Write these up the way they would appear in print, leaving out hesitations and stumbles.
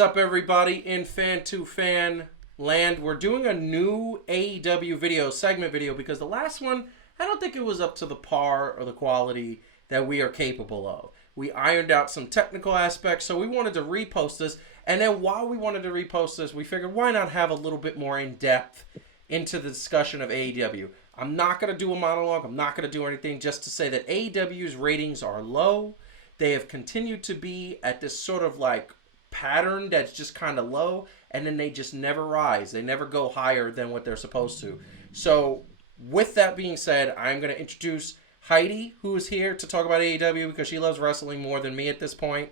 is up, everybody, in Fan to Fan land? We're doing a new AEW segment video, because the last one, I don't think it was up to the par or the quality that we are capable of. We ironed out some technical aspects, so we wanted to repost this. And then while we wanted to repost this, we figured, why not have a little bit more in-depth into the discussion of AEW? I'm not going to do a monologue. I'm not going to do anything, just to say that AEW's ratings are low. They have continued to be at this sort of like pattern that's just kind of low, and then they just never rise. They never go higher than what they're supposed to. So with that being said, I'm going to introduce Heidi, who is here to talk about AEW because she loves wrestling more than me at this point.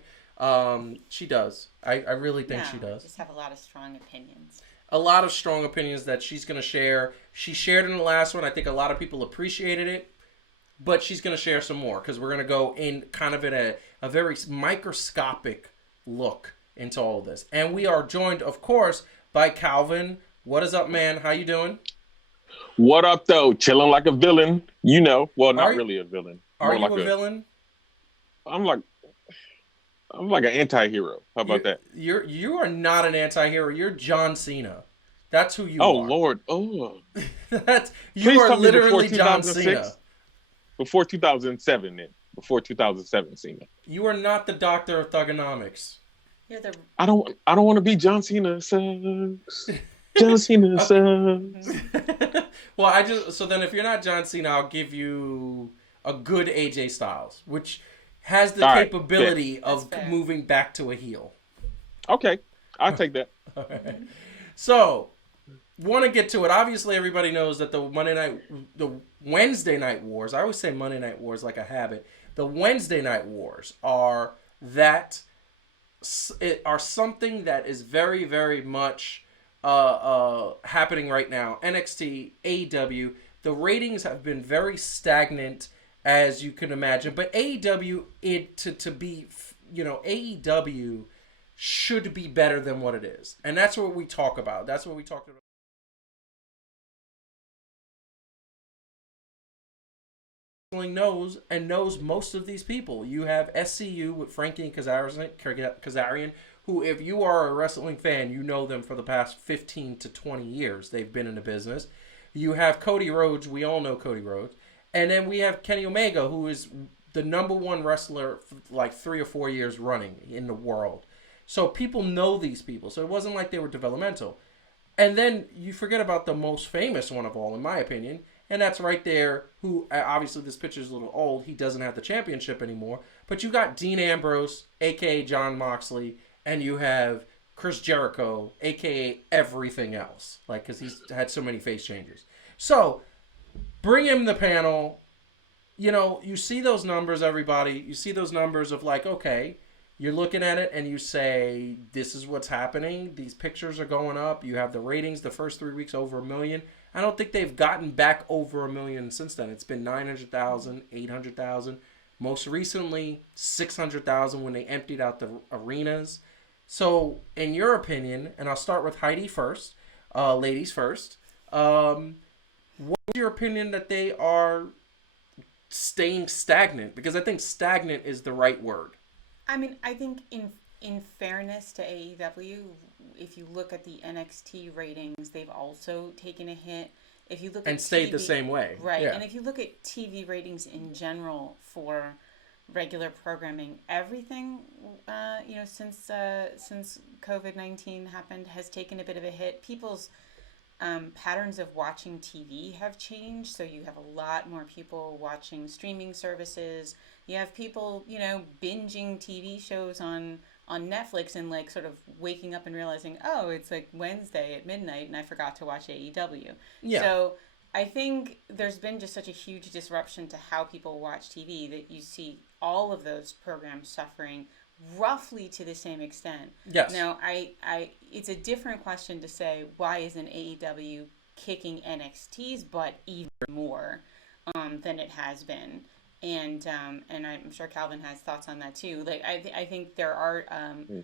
She does. I really think she does. Just have a lot of strong opinions. A lot of strong opinions that she's going to share. She shared in the last one. I think a lot of people appreciated it. But she's going to share some more, because we're going to go in kind of in a very microscopic look into all of this. And we are joined, of course, by Calvin. What is up, man? How you doing? What up, though? Chilling like a villain. You know. Well, not really a villain. Are you a villain? I'm like an anti-hero. How about that? You are not an anti-hero. You're John Cena. That's who you are. Oh, Lord. Oh. You are literally John Cena. Before 2007, then. Before 2007, Cena. You are not the doctor of thugonomics. I don't want to be John Cena. Sucks. John Cena sucks. Well, so then if you're not John Cena, I'll give you a good AJ Styles, which has the capability of moving back to a heel. Okay, I'll take that. All right. So, want to get to it. Obviously, everybody knows that the Wednesday Night Wars, I always say Monday Night Wars like a habit. The Wednesday Night Wars are something that is very, very much happening right now. NXT, AEW, the ratings have been very stagnant, as you can imagine. But AEW, AEW should be better than what it is. And that's what we talk about. That's what we talked about. Knows most of these people. You have SCU with Frankie Kazarian, who, if you are a wrestling fan, you know them for the past 15 to 20 years. They've been in the business. You have Cody Rhodes. We all know Cody Rhodes. And then we have Kenny Omega, who is the number one wrestler for like 3 or 4 years running in the world. So people know these people. So it wasn't like they were developmental. And then you forget about the most famous one of all, in my opinion, and that's right there, who, obviously this picture's a little old. He doesn't have the championship anymore. But you got Dean Ambrose, a.k.a. Jon Moxley, and you have Chris Jericho, a.k.a. everything else. Like, because he's had so many face changes. So, bring him the panel. You know, you see those numbers, everybody. You see those numbers of like, okay, you're looking at it and you say, this is what's happening. These pictures are going up. You have the ratings the first 3 weeks over 1 million. I don't think they've gotten back over 1 million since then. It's been 900,000, 800,000. Most recently, 600,000 when they emptied out the arenas. So, in your opinion, and I'll start with Heidi first, ladies first, what's your opinion that they are staying stagnant? Because I think stagnant is the right word. I mean, I think in fairness to AEW, if you look at the NXT ratings, they've also taken a hit. If you look and at stayed TV, the same way, right? Yeah. And if you look at TV ratings in general for regular programming, everything, since COVID-19 happened, has taken a bit of a hit. People's patterns of watching TV have changed, so you have a lot more people watching streaming services. You have people, binging TV shows on Netflix and like sort of waking up and realizing, oh, it's like Wednesday at midnight and I forgot to watch AEW. Yeah. So I think there's been just such a huge disruption to how people watch TV that you see all of those programs suffering roughly to the same extent. Yes. Now, it's a different question to say, why isn't AEW kicking NXT's butt even more than it has been? And I'm sure Calvin has thoughts on that too. Like I think there are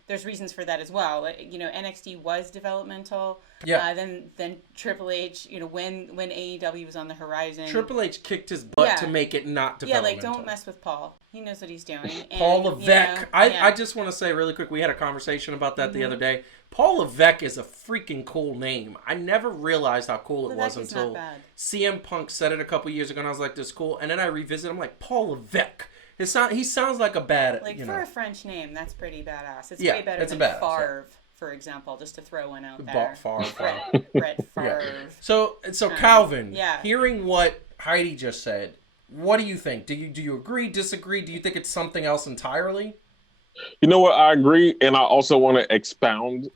there's reasons for that as well. NXT was developmental. Yeah. Then Triple H, when AEW was on the horizon. Triple H kicked his butt to make it not developmental. Yeah, like don't mess with Paul. He knows what he's doing. And, Paul Levesque. I just want to say really quick, we had a conversation about that the other day. Paul Levesque is a freaking cool name. I never realized how cool it was until CM Punk said it a couple years ago, and I was like, this is cool. And then I revisited, I'm like, Paul Levesque. He sounds like a bad... Like, for a French name, that's pretty badass. It's yeah, way better than Favre, for example, just to throw one out there. Brett Favre. Yeah. So Calvin, hearing what Heidi just said, what do you think? Do you agree, disagree? Do you think it's something else entirely? You know what? I agree, and I also want to expound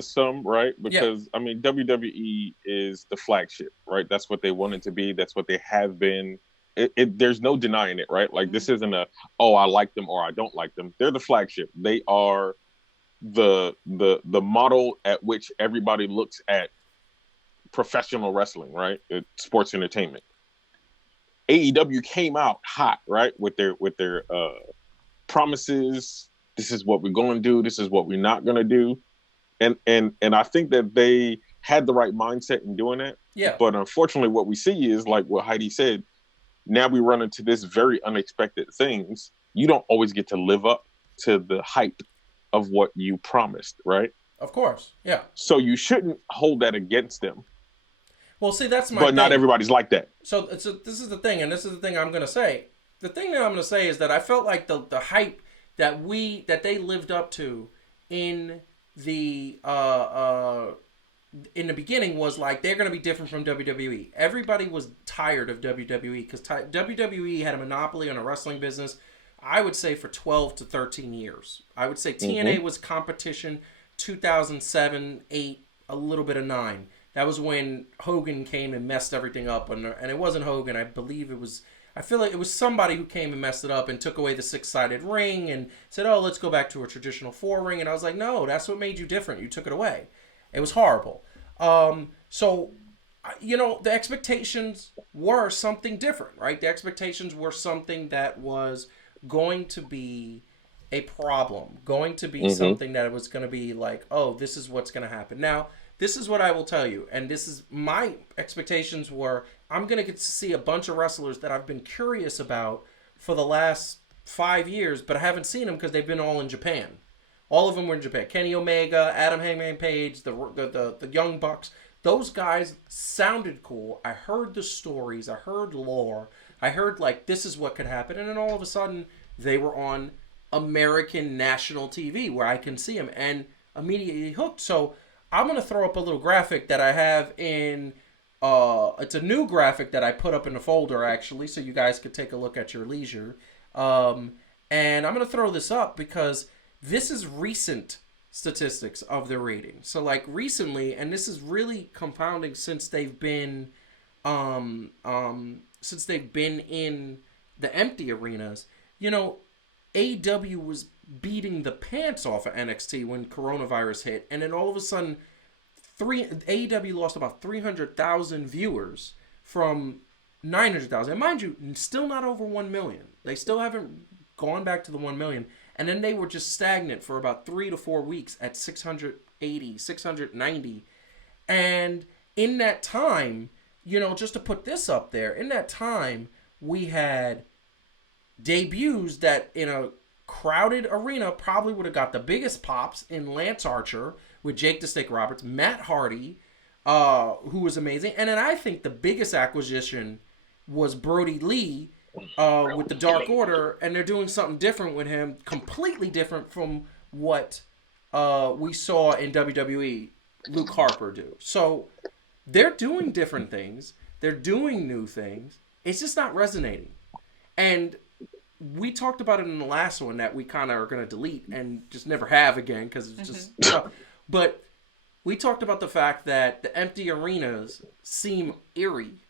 some, right? Because, I mean, WWE is the flagship, right? That's what they wanted to be. That's what they have been. There's no denying it, right? Like, this isn't I like them or I don't like them. They're the flagship. They are the model at which everybody looks at professional wrestling, right? Sports entertainment. AEW came out hot, right? With their promises. This is what we're going to do. This is what we're not going to do. And I think that they had the right mindset in doing that. Yeah. But unfortunately, what we see is, like what Heidi said, now we run into this very unexpected things. You don't always get to live up to the hype of what you promised, right? Of course, yeah. So you shouldn't hold that against them. Well, see, that's my But thing. Not everybody's like that. So this is the thing, and this is the thing I'm going to say. The thing that I'm going to say is that I felt like the hype that they lived up to in the beginning was like, they're going to be different from WWE. Everybody was tired of WWE because WWE had a monopoly on a wrestling business, I would say, for 12 to 13 years. I would say TNA was competition 2007, 8, a little bit of 9. That was when Hogan came and messed everything up. And it wasn't Hogan. I believe it was... I feel like it was somebody who came and messed it up and took away the 6-sided ring and said, oh, let's go back to a traditional 4 ring. And I was like, no, that's what made you different. You took it away. It was horrible. So, you know, the expectations were something different, right? The expectations were something that was going to be a problem, going to be something that was going to be like, oh, this is what's going to happen. Now, this is what I will tell you, and this is my expectations were, I'm going to get to see a bunch of wrestlers that I've been curious about for the last 5 years, but I haven't seen them because they've been all in Japan. All of them were in Japan. Kenny Omega, Adam Hangman Page, the Young Bucks. Those guys sounded cool. I heard the stories. I heard lore. I heard, like, this is what could happen. And then all of a sudden, they were on American national TV where I can see them and immediately hooked. So I'm going to throw up a little graphic that I have in... it's a new graphic that I put up in the folder, actually, so you guys could take a look at your leisure. And I'm going to throw this up because this is recent statistics of the rating. So, like, recently, and this is really compounding since they've been in the empty arenas. You know, AEW was beating the pants off of NXT when coronavirus hit, and then all of a sudden... AEW lost about 300,000 viewers from 900,000. And mind you, still not over 1 million. They still haven't gone back to the 1 million. And then they were just stagnant for about 3 to 4 weeks at 680, 690. And in that time, you know, just to put this up there, in that time, we had debuts that in a crowded arena probably would have got the biggest pops in Lance Archer with Jake the Snake Roberts, Matt Hardy, who was amazing. And then I think the biggest acquisition was Brody Lee with the Dark Order, and they're doing something different with him, completely different from what we saw in WWE Luke Harper do. So they're doing different things. They're doing new things. It's just not resonating. And we talked about it in the last one that we kind of are going to delete and just never have again because it's just... But we talked about the fact that the empty arenas seem eerie.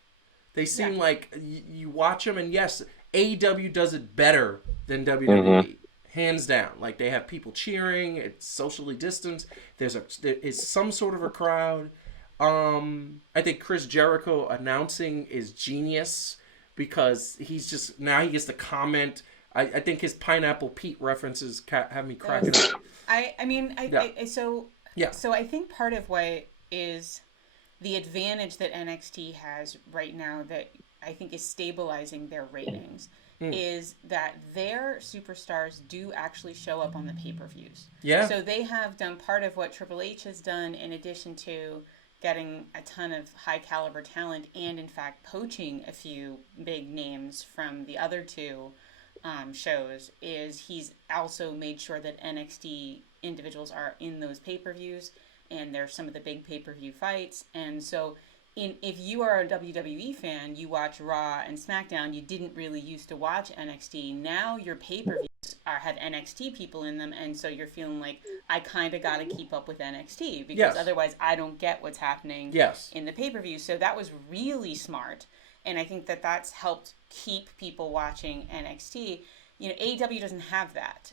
They seem like you watch them, and yes, AEW does it better than WWE, hands down. Like, they have people cheering. It's socially distanced. There is some sort of a crowd. I think Chris Jericho announcing is genius because he's just now he gets to comment. I think his Pineapple Pete references have me cracking up. So I think part of what is the advantage that NXT has right now that I think is stabilizing their ratings is that their superstars do actually show up on the pay-per-views. Yeah. So they have done part of what Triple H has done in addition to getting a ton of high caliber talent and in fact poaching a few big names from the other two shows, is he's also made sure that NXT individuals are in those pay-per-views, and there's some of the big pay-per-view fights. And so if you are a WWE fan, you watch Raw and SmackDown, you didn't really used to watch NXT. Now your pay-per-views have NXT people in them, and so you're feeling like, I kind of got to keep up with NXT, because otherwise I don't get what's happening in the pay-per-view. So that was really smart, and I think that that's helped keep people watching NXT. You know, AEW doesn't have that.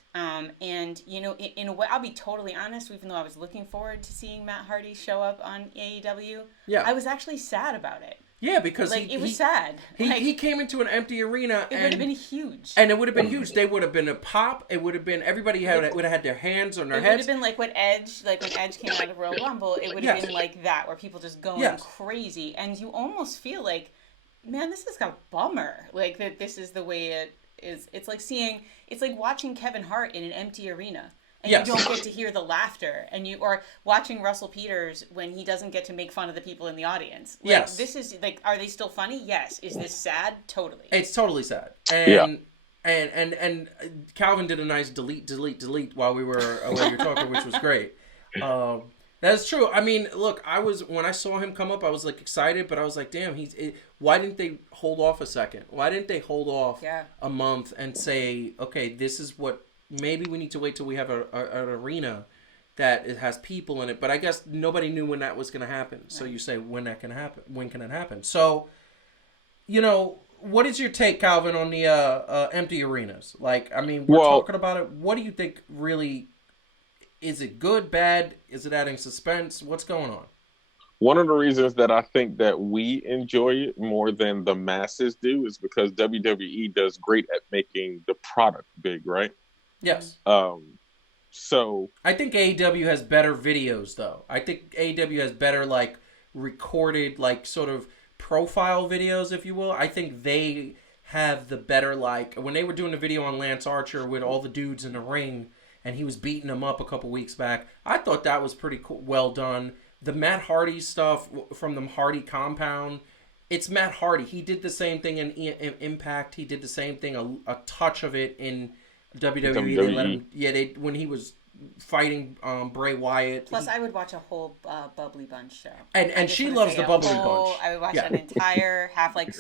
And, you know, in a way, I'll be totally honest, even though I was looking forward to seeing Matt Hardy show up on AEW, I was actually sad about it. Yeah, because it was sad. He came into an empty arena. It would have been huge. And it would have been huge. They would have been a pop. It would have been, everybody would have had their hands on their heads. It would have been like when Edge came out of Royal Rumble, it would have been like that, where people just going crazy. And you almost feel like, man, this is a bummer. Like, that this is the way it is. It's like watching Kevin Hart in an empty arena, and you don't get to hear the laughter, or watching Russell Peters when he doesn't get to make fun of the people in the audience. Like, this is like, are they still funny? Yes. Is this sad? Totally. It's totally sad. And and Calvin did a nice delete while we were talking, which was great. That's true. I mean, look, when I saw him come up, I was like excited, but I was like, damn, why didn't they hold off a second? Why didn't they hold off a month and say, okay, this is what, maybe we need to wait till we have an arena that it has people in it. But I guess nobody knew when that was going to happen. So you say, when can it happen? So, you know, what is your take, Calvin, on the empty arenas? Like, I mean, we're talking about it. What do you think really... Is it good, bad? Is it adding suspense? What's going on? One of the reasons that I think that we enjoy it more than the masses do is because WWE does great at making the product big, right? Yes. So I think AEW has better videos, though. I think AEW has better, like, recorded, like, sort of profile videos, if you will. I think they have the better, like, when they were doing the video on Lance Archer with all the dudes in the ring, and he was beating him up a couple weeks back. I thought that was pretty cool, well done. The Matt Hardy stuff from the Hardy compound, it's Matt Hardy. He did the same thing in Impact. He did the same thing, a touch of it in WWE. They let him, when he was fighting Bray Wyatt. Plus, I would watch a whole Bubbly Bunch show. And she loves the Bubbly Bunch. I would watch an entire half, like,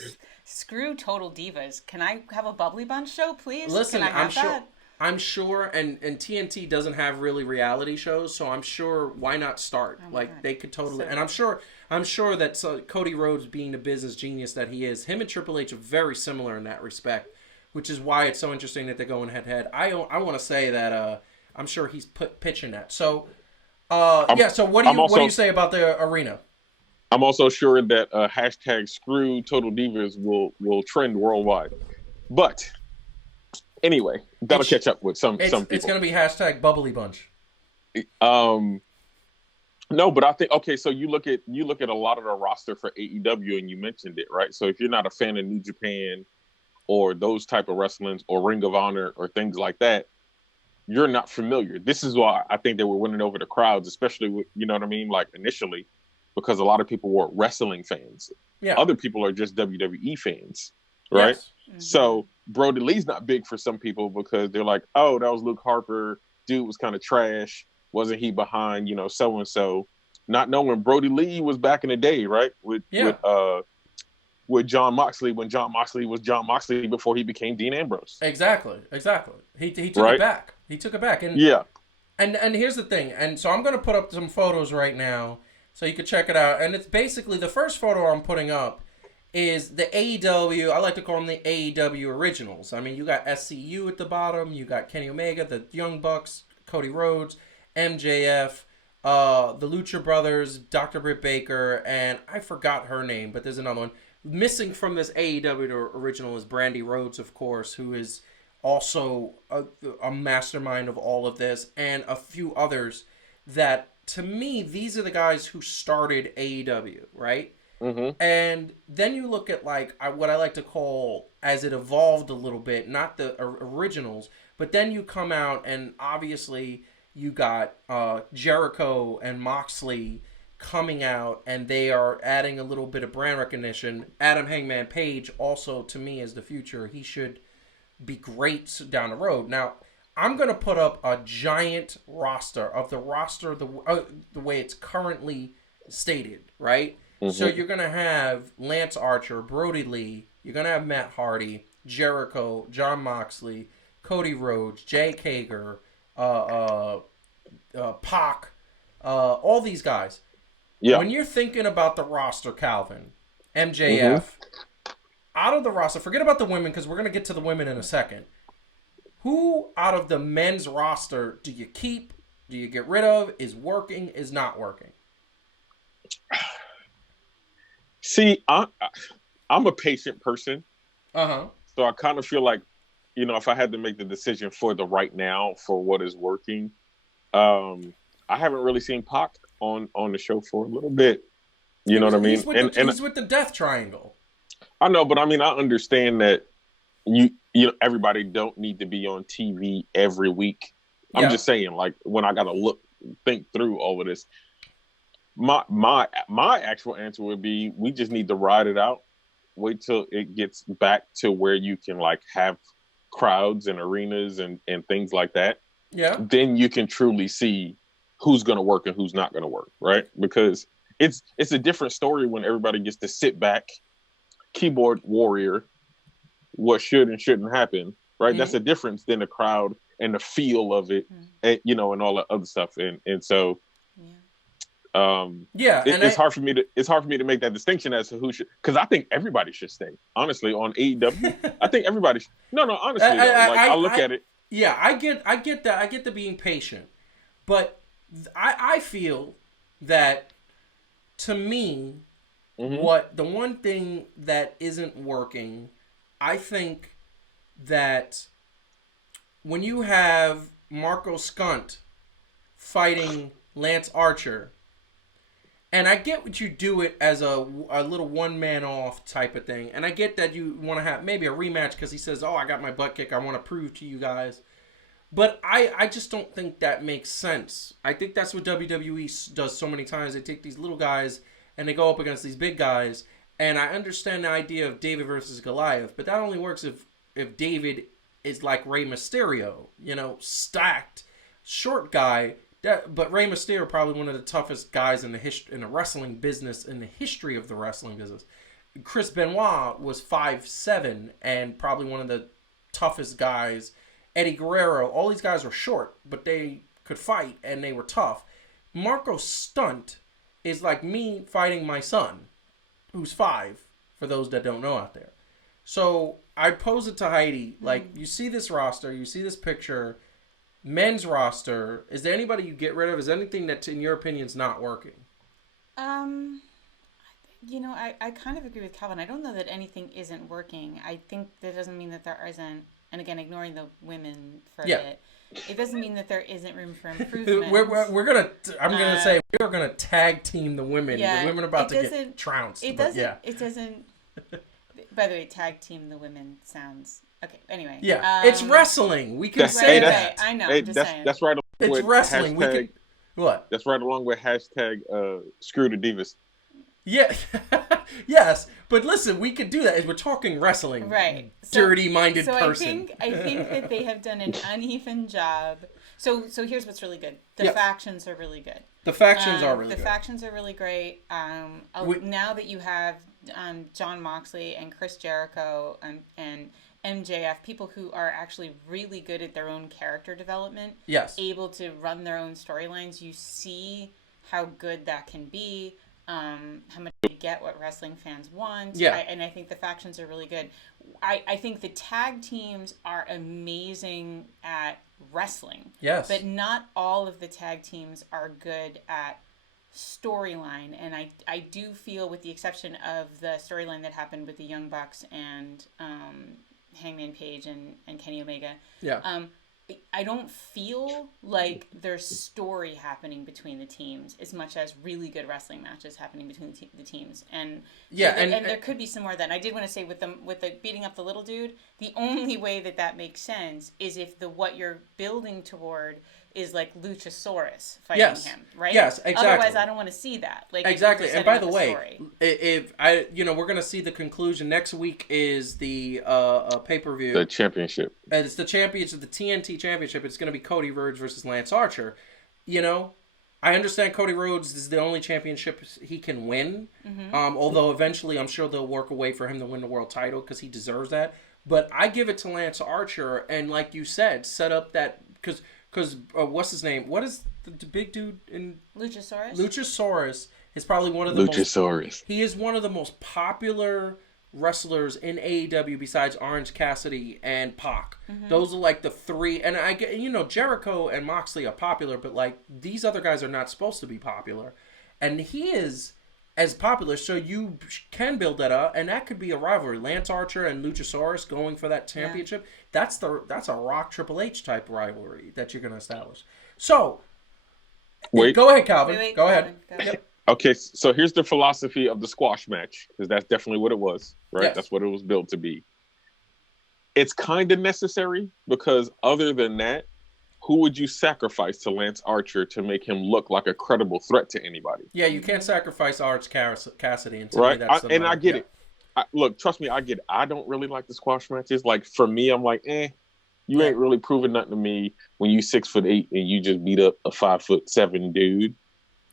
screw Total Divas. Can I have a Bubbly Bunch show, please? Listen, Can I have that? I'm sure, and TNT doesn't have really reality shows, so I'm sure, why not start? God. They could totally, and I'm sure that Cody Rhodes, being the business genius that he is, him and Triple H are very similar in that respect, which is why it's so interesting that they're going head to head. I want to say that I'm sure he's pitching that. So, so what do you say about the arena? I'm also sure that hashtag Screw Total Divas will trend worldwide, but. Anyway, that'll catch up with some people. It's going to be hashtag Bubbly Bunch. No, but I think, okay, so you look at a lot of the roster for AEW, and you mentioned it, right? So if you're not a fan of New Japan or those type of wrestlings or Ring of Honor or things like that, you're not familiar. This is why I think they were winning over the crowds, especially with, you know what I mean, like initially, because a lot of people were wrestling fans. Yeah. Other people are just WWE fans, right? Yes. Mm-hmm. So Brody Lee's not big for some people because they're like, oh, that was Luke Harper. Dude was kind of trash. Wasn't he behind, so-and-so? Not knowing Brody Lee was back in the day, right? With John Moxley, when John Moxley was John Moxley before he became Dean Ambrose. Exactly. He took it back. He took it back. And, And here's the thing. And so I'm going to put up some photos right now so you can check it out. And it's basically, the first photo I'm putting up is the AEW, I like to call them the AEW Originals. I mean, you got SCU at the bottom, you got Kenny Omega, the Young Bucks, Cody Rhodes, MJF, the Lucha Brothers, Dr. Britt Baker, and I forgot her name, but there's another one. Missing from this AEW Original is Brandy Rhodes, of course, who is also a mastermind of all of this, and a few others that to me, these are the guys who started AEW, right? Mm-hmm. And then you look at like what I like to call, as it evolved a little bit, not the originals, but then you come out and obviously you got Jericho and Moxley coming out, and they are adding a little bit of brand recognition. Adam Hangman Page also, to me, is the future. He should be great down the road. Now, I'm going to put up a giant roster the way it's currently stated, right? Mm-hmm. So you're going to have Lance Archer, Brody Lee, you're going to have Matt Hardy, Jericho, Jon Moxley, Cody Rhodes, Jake Hager, Pac, all these guys. Yeah. When you're thinking about the roster, Calvin, MJF, out of the roster, forget about the women because we're going to get to the women in a second. Who out of the men's roster do you keep, do you get rid of, is working, is not working? See, I'm a patient person. Uh-huh. So I kind of feel like, if I had to make the decision for the right now for what is working, I haven't really seen Pac on the show for a little bit. You know what I mean? He's with the Death Triangle. I know, but I mean, I understand that everybody don't need to be on TV every week. I'm just saying, like, when I got to think through all of this, my actual answer would be, we just need to ride it out. Wait till it gets back to where you can like have crowds and arenas and things like that. Yeah. Then you can truly see who's going to work and who's not going to work, right? Because it's a different story when everybody gets to sit back, keyboard warrior, what should and shouldn't happen, right? Mm-hmm. That's a difference than the crowd and the feel of it, and, and all that other stuff. And so, it's hard for me to make that distinction as to who should, because I think everybody should stay. Honestly, on AEW, I think everybody should. No, honestly, I look at it. Yeah, I get that. I get the being patient, but I feel that, to me, what the one thing that isn't working, I think that when you have Marco Stunt fighting Lance Archer, and I get what you do it as a little one-man off type of thing, and I get that you want to have maybe a rematch because he says, I got my butt kicked, I want to prove to you guys. But I just don't think that makes sense. I think that's what WWE does so many times. They take these little guys and they go up against these big guys. And I understand the idea of David versus Goliath, but that only works if David is like Rey Mysterio, stacked, short guy. But Rey Mysterio probably one of the toughest guys in the wrestling business, in the history of the wrestling business. Chris Benoit was 5'7" and probably one of the toughest guys. Eddie Guerrero, all these guys were short, but they could fight and they were tough. Marco Stunt is like me fighting my son, who's 5, for those that don't know out there. So I pose it to Heidi, like, you see this roster, you see this picture, men's roster, is there anybody you get rid of? Is there anything that, in your opinion, is not working? I kind of agree with Calvin. I don't know that anything isn't working. I think that doesn't mean that there isn't, and again, ignoring the women for a bit, it doesn't mean that there isn't room for improvement. we're gonna tag team the women. The women are about to get trounced. It doesn't. By the way, tag team the women sounds okay. Anyway, it's wrestling. We can say that. Right. I know. Hey, just saying. That's right. It's wrestling. What? That's right along with hashtag screw the divas. Yeah, yes, but listen, we could do that. We're talking wrestling, right? Dirty-minded person. I think that they have done an uneven job. So here's what's really good. The factions are really good. The factions are really good. The factions are really great. Now that you have Jon Moxley and Chris Jericho and MJF, people who are actually really good at their own character development, able to run their own storylines, you see how good that can be. How much they get what wrestling fans want. And I think the factions are really good. I think the tag teams are amazing at wrestling. Yes. But not all of the tag teams are good at storyline. And I do feel, with the exception of the storyline that happened with the Young Bucks and Hangman Page and Kenny Omega, I don't feel like there's story happening between the teams as much as really good wrestling matches happening between the teams. And yeah, so and there could be some more of that. And I did want to say with the beating up the little dude, the only way that makes sense is if what you're building toward is like Luchasaurus fighting him, right? Yes, exactly. Otherwise, I don't want to see that. Like exactly. And by the way, story. if we're gonna see the conclusion next week is the pay-per-view, the championship. And it's the championship, the TNT championship. It's gonna be Cody Rhodes versus Lance Archer. You know, I understand Cody Rhodes is the only championship he can win. Mm-hmm. Although eventually, I'm sure they'll work a way for him to win the world title because he deserves that. But I give it to Lance Archer, and like you said, set up that because what's his name? What is the big dude in Luchasaurus? Luchasaurus is probably one of the Luchasaurus. He is one of the most popular wrestlers in AEW besides Orange Cassidy and Pac. Mm-hmm. Those are like the three. And I get, Jericho and Moxley are popular, but like these other guys are not supposed to be popular. And he is as popular, so you can build that up, and that could be a rivalry. Lance Archer and Luchasaurus going for that championship. Yeah. That's a Rock Triple H type rivalry that you're going to establish. So, wait. Go ahead, Calvin. Go ahead. Yep. Okay, so here's the philosophy of the squash match, because that's definitely what it was, right? Yes. That's what it was built to be. It's kind of necessary because other than that, who would you sacrifice to Lance Archer to make him look like a credible threat to anybody? Yeah, you can't sacrifice Orange Cassidy. And right? I get it. Look, trust me, I get it. I don't really like the squash matches. Like, for me, I'm like, you ain't really proving nothing to me when you 6'8" and you just beat up a 5'7" dude.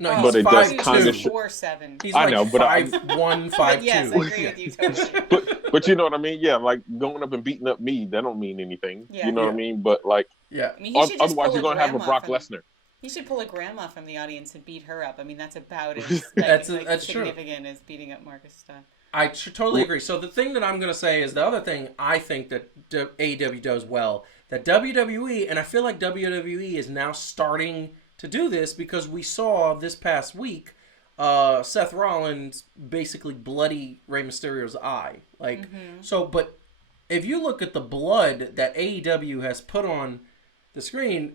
No, but it does kind of 4'7". He's like 5'1", 5'2". Yes, I agree with you totally. but you know what I mean? Yeah, like going up and beating up me, that don't mean anything. Yeah. You know what I mean? But like, I mean, otherwise you're gonna have a Brock Lesnar. He should pull a grandma from the audience and beat her up. I mean, that's about as that's significant as beating up Marcus Stunt. I totally agree. So the thing that I'm going to say is the other thing I think that AEW does well, that WWE, and I feel like WWE is now starting to do this because we saw this past week Seth Rollins basically bloody Rey Mysterio's eye. Like, so, but if you look at the blood that AEW has put on the screen,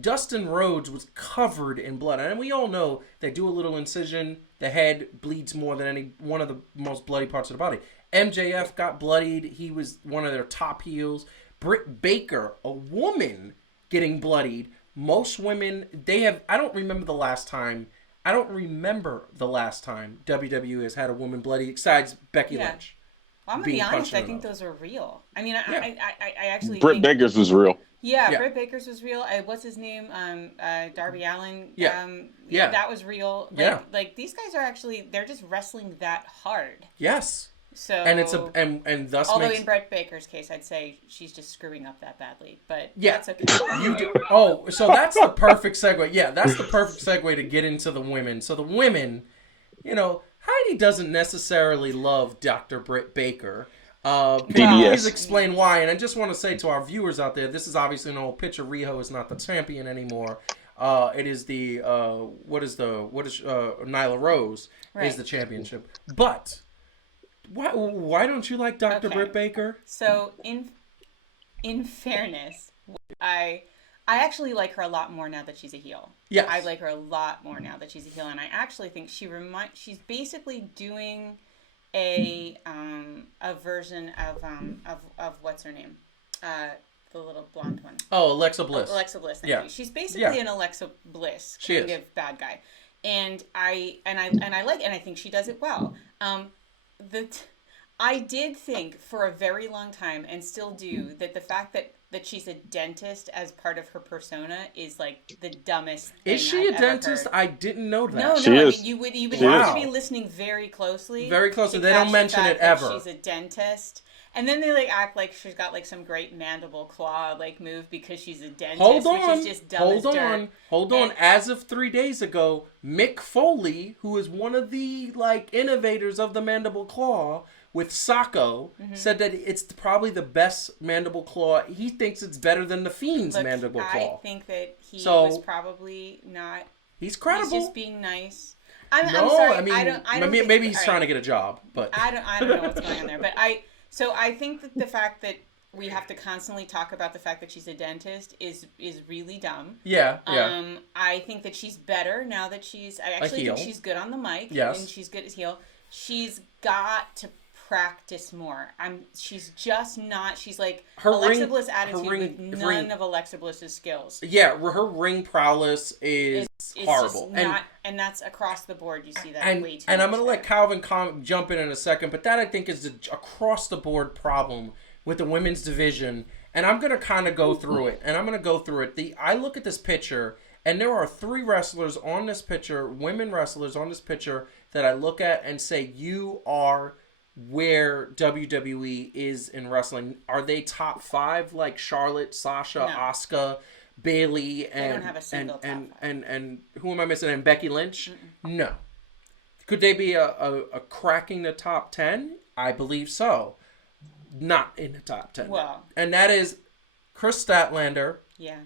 Dustin Rhodes was covered in blood. And we all know they do a little incision. The head bleeds more than any one of the most bloody parts of the body. MJF got bloodied. He was one of their top heels. Britt Baker, a woman getting bloodied. Most women, I don't remember the last time WWE has had a woman bloody besides Becky Lynch. Well, I'm going to be honest, I think those are real. I mean, I actually Britt Baker's was real. Yeah, Britt Baker's was real. What's his name? Darby Allin. That was real. Like these guys are actually, they're just wrestling that hard. Yes. So and it's and thus although in Britt Baker's case, I'd say she's just screwing up that badly. But that's okay. So that's the perfect segue. Yeah, that's the perfect segue to get into the women. So the women, Heidi doesn't necessarily love Dr. Britt Baker. Please explain why. And I just want to say to our viewers out there, this is obviously an old picture. Riho is not the champion anymore. It is Nyla Rose is the championship. But why don't you like Dr. Britt Baker? So in fairness, I actually like her a lot more now that she's a heel. Yes. I like her a lot more now that she's a heel, and I actually think she's basically doing a version of what's her name, the little blonde one. Oh, Alexa Bliss. Alexa Bliss. Thank you. She's basically an Alexa Bliss kind of bad guy, and I think she does it well. I did think for a very long time, and still do, that the fact that she's a dentist as part of her persona is like the dumbest thing Is she I've a dentist? Heard. I didn't know that. No, she is. I mean, you would have to be listening very closely. Very closely. They don't mention it ever. She's a dentist. And then they act like she's got some great mandible claw move because she's a dentist. Hold on. As of 3 days ago, Mick Foley, who is one of the innovators of the mandible claw with Sacco, said that it's probably the best mandible claw. He thinks it's better than the Fiend's mandible claw. I think that he was probably not. He's credible. He's just being nice. I'm sorry. I don't maybe he's trying to get a job, but I don't know what's going on there. But I think that the fact that we have to constantly talk about the fact that she's a dentist is really dumb. Yeah. I think that she's better now that I actually think she's good on the mic. Yes. And she's good as heel. She's got to practice more. She's just not. She's like Alexa Bliss attitude with none of Alexa Bliss's skills. Yeah, her ring prowess is horrible. And that's across the board. You see that way too much. And I'm going to let Calvin jump in a second, but that I think is the across the board problem with the women's division. And I'm going to kind of go through it. I look at this picture, and there are 3 wrestlers on this picture, women wrestlers on this picture, that I look at and say, you are where WWE is in wrestling. Are they top 5 like Charlotte, Sasha, Asuka, Bayley, and they don't have a single top 5. And who am I missing? And Becky Lynch? No. Could they be a cracking the top 10? I believe so. Not in the top 10. Well, and that is Chris Statlander. Yeah.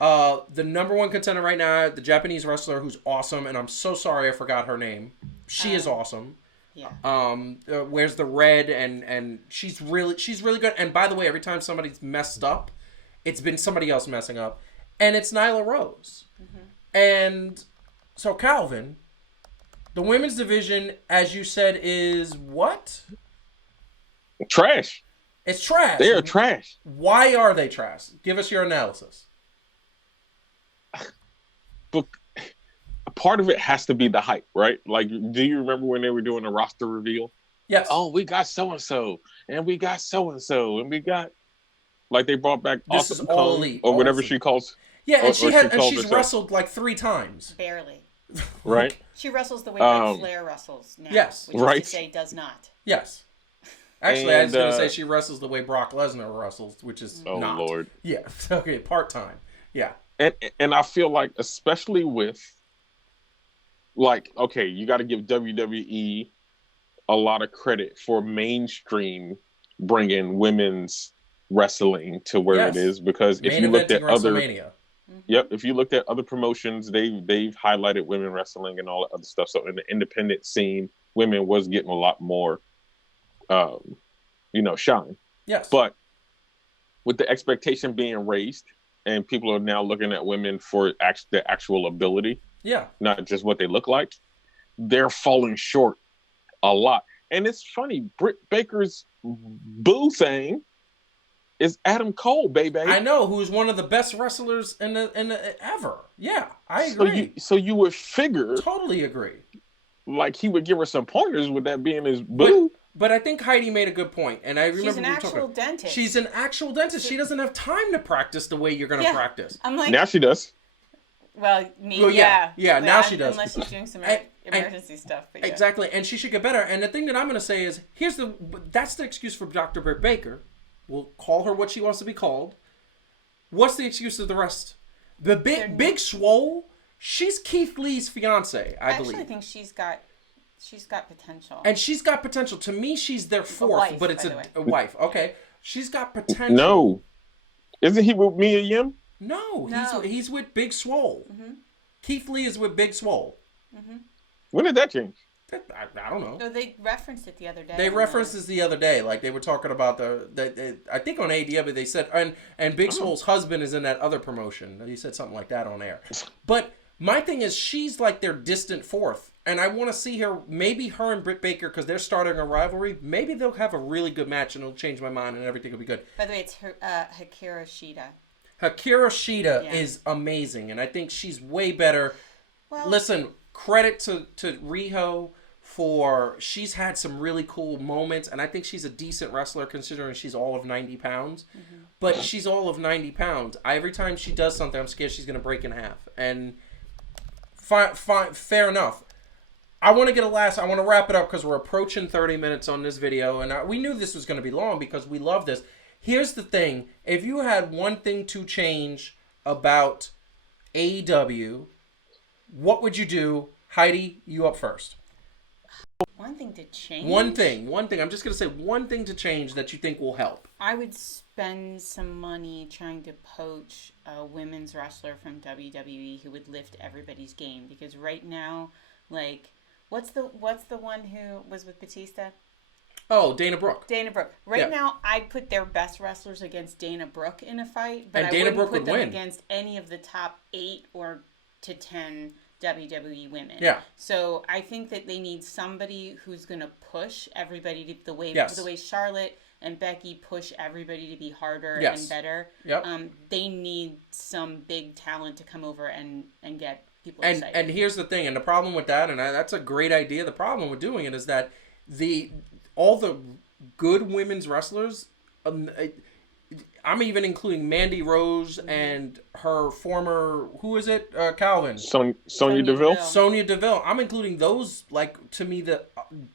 The number 1 contender right now, the Japanese wrestler who's awesome, and I'm so sorry I forgot her name. She is awesome. Yeah. Wears the red, and she's really good. And by the way, every time somebody's messed up, it's been somebody else messing up, and it's Nyla Rose. And so Calvin, the women's division, as you said, is what? Trash. It's trash. They are trash. Why are they trash? Give us your analysis. But part of it has to be the hype, right? Like, do you remember when they were doing the roster reveal? Yes. Oh, we got so-and-so, and we got so-and-so, and we got... Like, they brought back this Awesome is all elite. or whatever she calls... Yeah, and she's herself. wrestled like 3 times. Barely. Right? She wrestles the way Ric Flair wrestles now. Yes. Which is to say, does not. Yes. Actually, I was going to say she wrestles the way Brock Lesnar wrestles, which is not. Oh, Lord. Yeah. Okay, part-time. Yeah. And I feel like, especially with, like, okay, you got to give WWE a lot of credit for mainstream bringing women's wrestling to where it is, because if you looked at if you looked at other promotions, they've highlighted women wrestling and all that other stuff. So in the independent scene, women was getting a lot more, shine. Yes. But with the expectation being raised, and people are now looking at women for the actual ability, not just what they look like, they're falling short a lot. And it's funny, Britt Baker's boo thing is Adam Cole, baby. I know, who's one of the best wrestlers in the ever. Yeah, I agree. So you would figure, totally agree, like he would give her some pointers with that being his boo. But I think Heidi made a good point, and I remember she's an actual dentist. She's an actual dentist. She doesn't have time to practice the way you're going to practice. I'm like, now she does. Well, yeah. Now she does. Unless she's doing some emergency stuff. But exactly, and she should get better. And the thing that I'm going to say is, that's the excuse for Dr. Britt Baker. We'll call her what she wants to be called. What's the excuse of the rest? The Big Swole. She's Keith Lee's fiance, I believe. I actually think she's got potential. And she's got potential. To me, she's their fourth, wife, but it's a wife. Okay, she's got potential. No, isn't he with Mia Yim? No. He's with Big Swole. Mm-hmm. Keith Lee is with Big Swole. Mm-hmm. When did that change? I don't know. No, they referenced it the other day. They referenced this the other day. Like, they were talking about I think on AEW they said, and Big Swole's husband is in that other promotion. He said something like that on air. But my thing is, she's like their distant fourth. And I want to see her, maybe her and Britt Baker, because they're starting a rivalry. Maybe they'll have a really good match and it'll change my mind and everything will be good. By the way, it's Hikaru Shida. Hikaru Shida is amazing. And I think she's way better. Well, listen, credit to Riho for, she's had some really cool moments. And I think she's a decent wrestler considering she's all of 90 pounds. Mm-hmm. But she's all of 90 pounds. Every time she does something, I'm scared she's going to break in half. And fair enough. I want to wrap it up because we're approaching 30 minutes on this video, and we knew this was going to be long because we love this. Here's the thing. If you had one thing to change about AEW, what would you do? Heidi, you up first. One thing to change? One thing. I'm just going to say one thing to change that you think will help. I would spend some money trying to poach a women's wrestler from WWE who would lift everybody's game, because right now, like... What's the one who was with Batista? Oh, Dana Brooke. Dana Brooke. Right now, I'd put their best wrestlers against Dana Brooke in a fight, but I Dana wouldn't Brooke put would them win against any of the top 8 or to 10 WWE women. Yeah. So I think that they need somebody who's going to push everybody to the way Charlotte and Becky push everybody to be harder and better. Yep. They need some big talent to come over and get people excited. And here's the thing, and the problem with that, and that's a great idea. The problem with doing it is that all the good women's wrestlers, I'm even including Mandy Rose and her former, who is it? Calvin. Sonya Deville. Sonya Deville. I'm including those, like, to me, the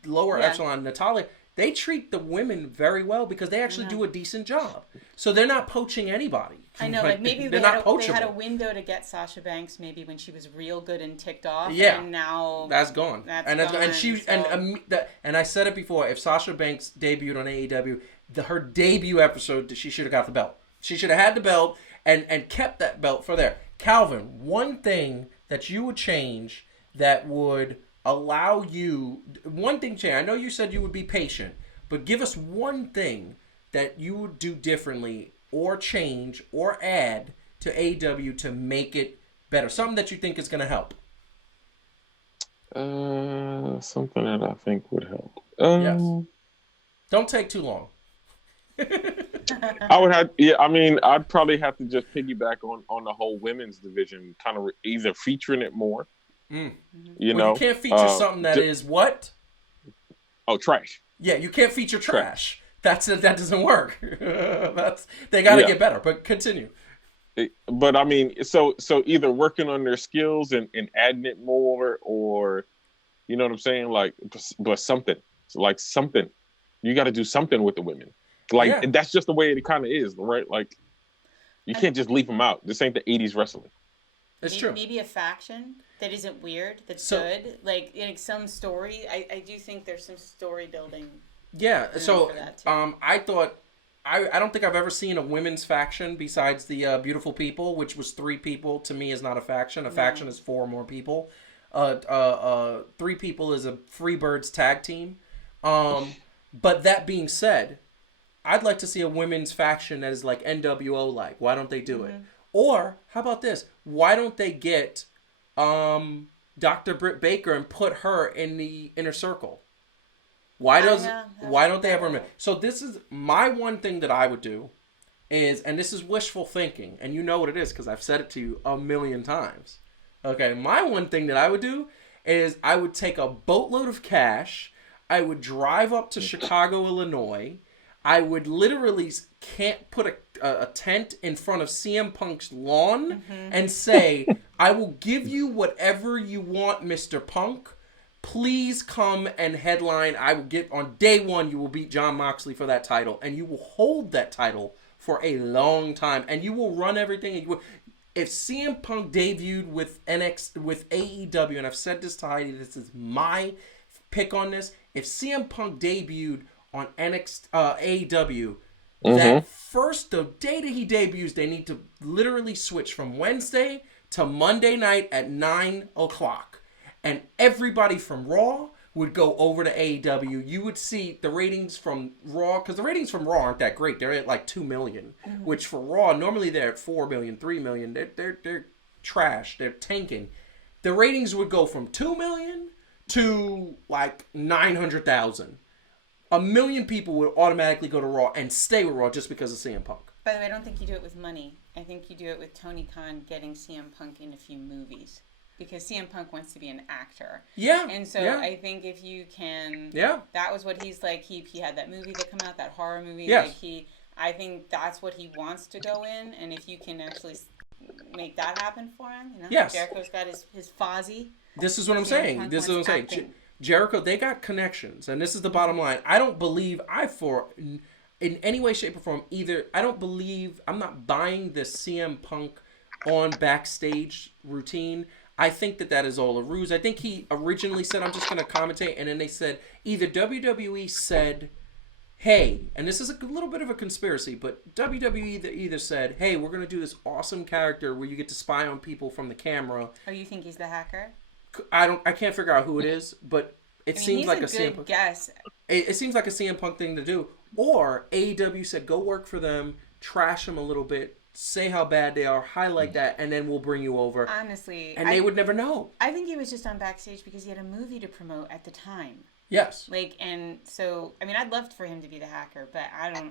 lower echelon. Natalia. They treat the women very well because they actually do a decent job. So they're not poaching anybody. I know, like maybe they had a window to get Sasha Banks maybe when she was real good and ticked off. Yeah, and now that's gone. And I said it before. If Sasha Banks debuted on AEW, her debut episode, she should have got the belt. She should have had the belt and kept that belt for there. Calvin, one thing that you would change that would allow you, one thing change. I know you said you would be patient, but give us one thing that you would do differently or change or add to AEW to make it better. Something that you think is going to help. Something that I think would help. Yes. Don't take too long. I would have, I mean, I'd probably have to just piggyback on the whole women's division, kind of either featuring it more. You know, you can't feature something that is what? Oh, trash. Yeah, you can't feature trash. That doesn't work. They got to get better. But continue. But I mean, so either working on their skills and adding it more, or you know what I'm saying, like, but something. You got to do something with the women. Like that's just the way it kind of is, right? Like you can't just leave them out. This ain't the '80s wrestling. It's true. Maybe a faction that isn't weird, that's good. Like some story. I do think there's some story building. Yeah. So I thought I don't think I've ever seen a women's faction besides the Beautiful People, which was 3 people. To me, is not a faction. A faction is 4 or more people. 3 people is a Freebirds tag team. But that being said, I'd like to see a women's faction that is like NWO like. Why don't they do it? Or how about this? Why don't they get Dr. Britt Baker and put her in the inner circle? Why don't they have her? So this is my one thing that I would do is, and this is wishful thinking, and you know what it is because I've said it to you a million times. Okay, my one thing that I would do is I would take a boatload of cash. I would drive up to Chicago, Illinois. I would literally can't put a tent in front of CM Punk's lawn and say, I will give you whatever you want, Mr. Punk. Please come and headline. I will get on day 1. You will beat Jon Moxley for that title, and you will hold that title for a long time, and you will run everything. And if CM Punk debuted with AEW, and I've said this to Heidi, this is my pick on this. If CM Punk debuted on AEW, that the day that he debuts, they need to literally switch from Wednesday to Monday night at 9 o'clock. And everybody from Raw would go over to AEW. You would see the ratings from Raw, because the ratings from Raw aren't that great. They're at like 2 million, which for Raw, normally they're at 4 million, 3 million. They're trash. They're tanking. The ratings would go from 2 million to like 900,000. 1 million people would automatically go to Raw and stay with Raw just because of CM Punk. By the way, I don't think you do it with money. I think you do it with Tony Khan getting CM Punk in a few movies. Because CM Punk wants to be an actor. Yeah. And so I think if you can... Yeah. That was what he's like. He had that movie that come out, that horror movie. Yes. Like I think that's what he wants to go in. And if you can actually make that happen for him, you know? Yes. Jericho's got his Fozzy. This is what I'm saying. Jericho, they got connections. And this is the bottom line. I don't believe in any way, shape, or form, I'm not buying the CM Punk on backstage routine. I think that is all a ruse. I think he originally said, I'm just going to commentate. And then they said, either WWE said, hey, and this is a little bit of a conspiracy, but WWE either said, hey, we're going to do this awesome character where you get to spy on people from the camera. Oh, you think he's the hacker? I can't figure out who it is, but It seems like a CM Punk guess. It seems like a CM Punk thing to do. Or AEW said, go work for them, trash them a little bit, say how bad they are, highlight that, and then we'll bring you over. Honestly, and they would never know. I think he was just on backstage because he had a movie to promote at the time. Yes. And so, I mean, I'd love for him to be the hacker, but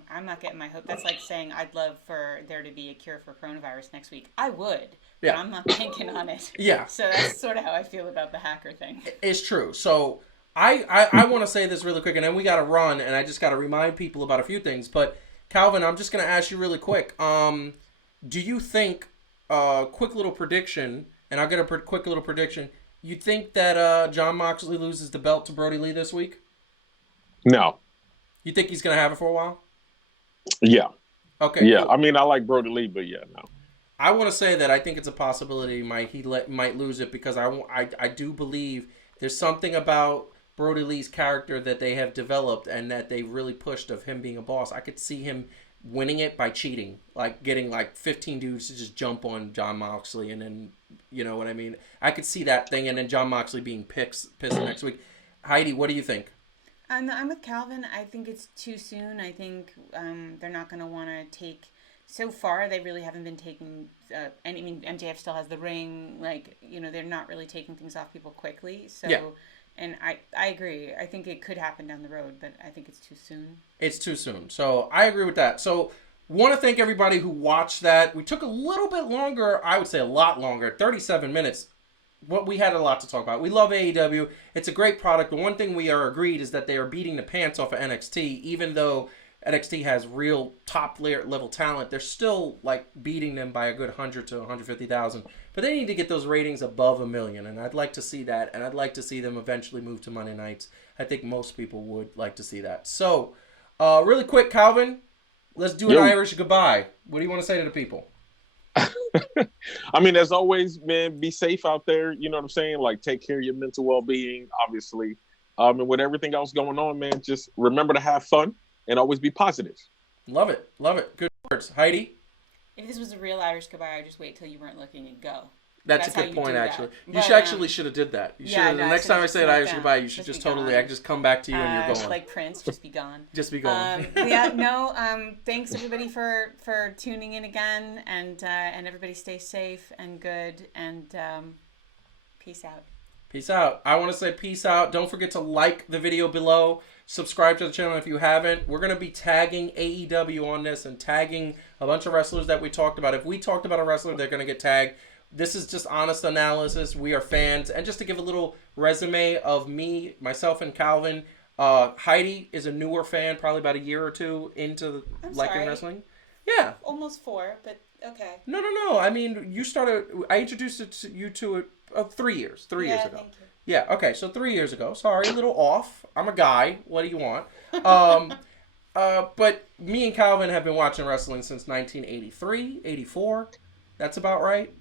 I'm not getting my hope. That's like saying I'd love for there to be a cure for coronavirus next week. I would, but I'm not banking on it. Yeah. So that's sort of how I feel about the hacker thing. It's true. So I want to say this really quick, and then we got to run, and I just got to remind people about a few things. But Calvin, I'm just going to ask you really quick. Do you think, quick little prediction, and I'll get a quick little prediction, you think that Jon Moxley loses the belt to Brody Lee this week? No. You think he's going to have it for a while? Yeah. Okay. Yeah. Cool. I mean, I like Brody Lee, but yeah, no. I want to say that I think it's a possibility he might lose it because I do believe there's something about Brody Lee's character that they have developed and that they've really pushed of him being a boss. I could see him winning it by cheating, like getting like 15 dudes to just jump on Jon Moxley, and then, you know what I mean? I could see that thing, and then Jon Moxley being pissed next week. Heidi, what do you think? I'm with Calvin. I think it's too soon. I think they're not going to want to take... So far, they really haven't been taking... I mean, MJF still has the ring. Like, you know, they're not really taking things off people quickly. So... Yeah. And I agree. I think it could happen down the road, but I think it's too soon. It's too soon. So I agree with that. So want to thank everybody who watched that. We took a little bit longer. I would say a lot longer. 37 minutes. But we had a lot to talk about. We love AEW. It's a great product. The one thing we are agreed is that they are beating the pants off of NXT. Even though NXT has real top level talent, they're still like beating them by a good 100 to 150,000. But they need to get those ratings above 1 million, and I'd like to see that, and I'd like to see them eventually move to Monday nights. I think most people would like to see that. So, really quick, Calvin, let's do an Irish goodbye. What do you want to say to the people? I mean, as always, man, be safe out there. You know what I'm saying? Like, take care of your mental well-being, obviously. And with everything else going on, man, just remember to have fun and always be positive. Love it. Love it. Good words. Heidi? If this was a real Irish goodbye, I'd just wait till you weren't looking and go. That's a good point, actually. You should have did that. The next time I say an Irish goodbye, you should just totally, I just come back to you and you're going. Like Prince, just be gone. Just be gone. Thanks everybody for tuning in again, and everybody stay safe and good, and peace out. Peace out. I want to say peace out. Don't forget to like the video below. Subscribe to the channel if you haven't. We're going to be tagging AEW on this and tagging a bunch of wrestlers that we talked about. If we talked about a wrestler, they're going to get tagged. This is just honest analysis. We are fans. And just to give a little resume of me, myself, and Calvin, Heidi is a newer fan, probably about a year or two into liking wrestling. Yeah. Almost 4, but okay. No. I mean, you started... I introduced you to it 3 years. 3 years ago. Thank you. Yeah, okay, so 3 years ago. Sorry, a little off. I'm a guy. What do you want? But me and Calvin have been watching wrestling since 1983, 84. That's about right.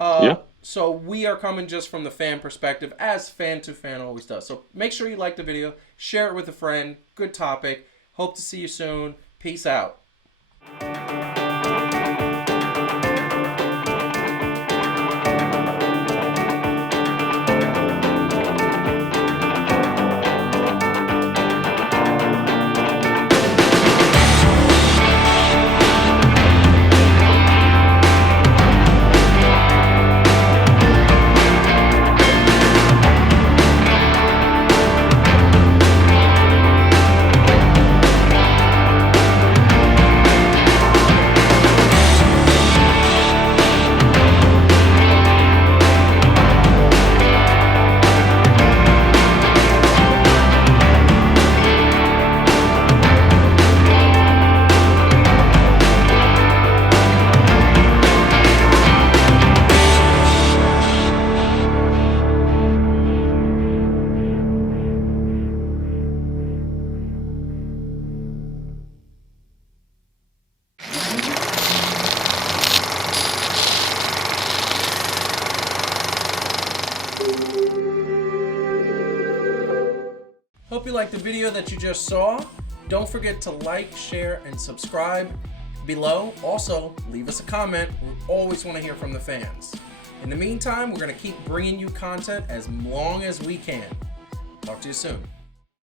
Yeah. So we are coming just from the fan perspective, as fan to fan always does. So make sure you like the video, share it with a friend. Good topic. Hope to see you soon. Peace out. Hope you liked the video that you just saw. Don't forget to like, share, and subscribe below. Also, leave us a comment. We always want to hear from the fans. In the meantime, we're going to keep bringing you content as long as we can. Talk to you soon.